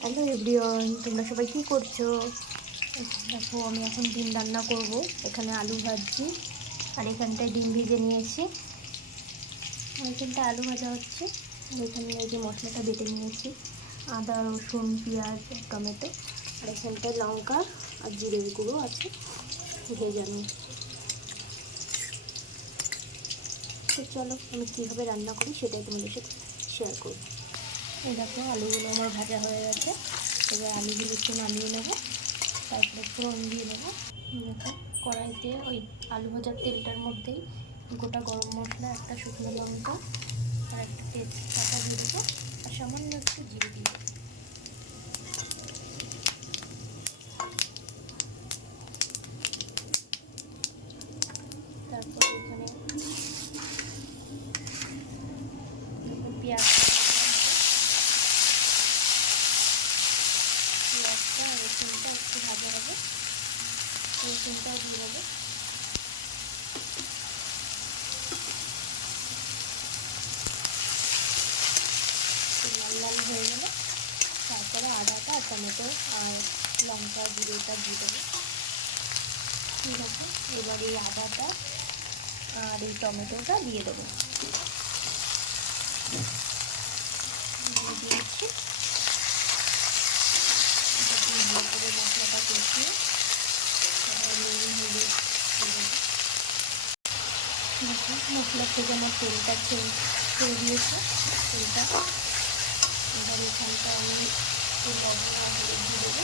Hello everyone, তোমরা সবাই কী করছো? দেখো, আমি এখন ডিম রান্না করব। এখানে আলু ভাজছি আর এখানটায় ডিম ভেজে নিয়েছি। আর এখানটায় আলু ভাজা হচ্ছে। আর এখানে এই যে মশলাটা বেটে নিয়েছি, আদা, রসুন, পেঁয়াজ, টমেটো। আর এখানটায় লঙ্কা আর জিরের গুঁড়ো আছে ভেজানো। তো চলো আমি কীভাবে রান্না করি সেটাই তোমাদের সাথে শেয়ার করব। এই দেখো, আলুগুলো আমার ভাজা হয়ে গেছে। এবার আলুগুলো একটু নামিয়ে নেবো, তারপরে ফোড়ন দিয়ে দেবো। দেখো, কড়াইতে ওই আলু ভাজার তেলটার মধ্যেই গোটা গরম মশলা, একটা শুকনো লঙ্কা আর একটা তেজপাতা দিয়ে দেবো, আর সামান্য একটু জিরে দিয়ে দেবো। তারপর এখানে পেঁয়াজটা আর রসুনটা একটু ভাজা হবে, রসুনটাও দিয়ে দেবো। লাল লাল হয়ে গেলে তারপরে আদাটা আর টমেটো আর লঙ্কা জিরেটা দিয়ে দেবো। ঠিক আছে, এবার এই আদাটা আর এই টমেটোটা দিয়ে দেবো। দিয়েছি, ভালো করে মশলাটা কষিয়ে তারপরে নুন হলুদ দিয়ে দেবো। মশলা থেকে আমার তেলটা ছেড়ে দিয়েছে তেলটা। এবার এখানটা আমি লবণ আর হলুদ দিয়ে দেবো।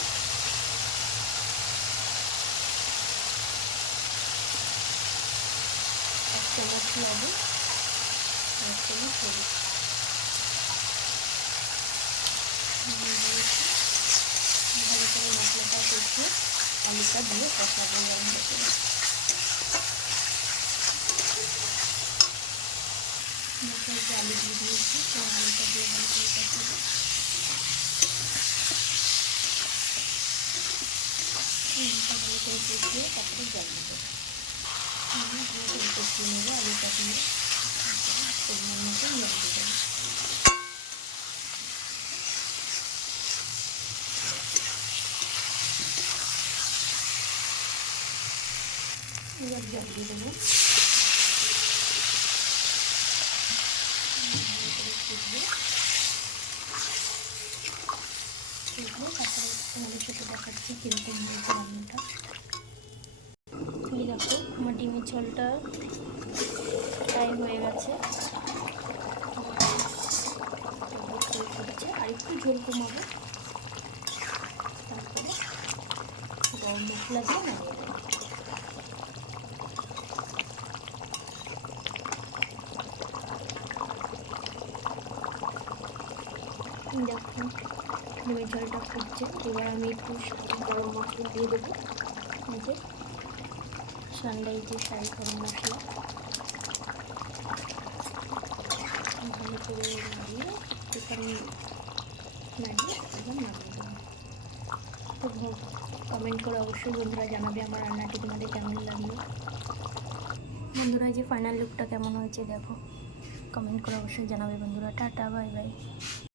এক চামচ লবণ, এক চামচ হলুদ দিয়েছি। ভালো করে মশলাটা কষিয়ে আলুটা দিয়ে কষাবো গরম করে। মশলা আলু দিয়ে দিয়েছি, তো আলুটা দিয়ে ভালো করে কষাবো। ভালো করে কষিয়ে তারপরে জল দেবো। ভালো করে কষিয়ে নেবো আলুটা দিয়ে, পরিমাণ মতো জল দিয়ে দেবো। এবার জল দিয়ে দেবো। তারপরে তোমাদের সাথে দেখাচ্ছি কীরকম হয়েছে রান্নাটা। এই দেখো, আমার ডিমের ঝোলটা প্রায় হয়ে গেছে, আর একটু ঝোল কমাবো। তারপরে গরম মশলা দিয়ে নামিয়ে দেবো। দেখো, ডিমের ঝোলটা ফুটছে। এবার আমি একটু গরম মশলা দিয়ে দেবো। এই যে সান্ডাই যে শাহি গরম মশলা, ভালো করে নাড়িয়ে একটুখানি নাড়িয়ে এবার নামিয়ে দেবো। তো কমেন্ট করে অবশ্যই বন্ধুরা জানাবে আমার রান্নাটি তোমাদের কেমন লাগলো। বন্ধুরা, যে ফাইনাল লুকটা কেমন হয়েছে দেখো, কমেন্ট করে অবশ্যই জানাবে বন্ধুরা। Tata, bye bye.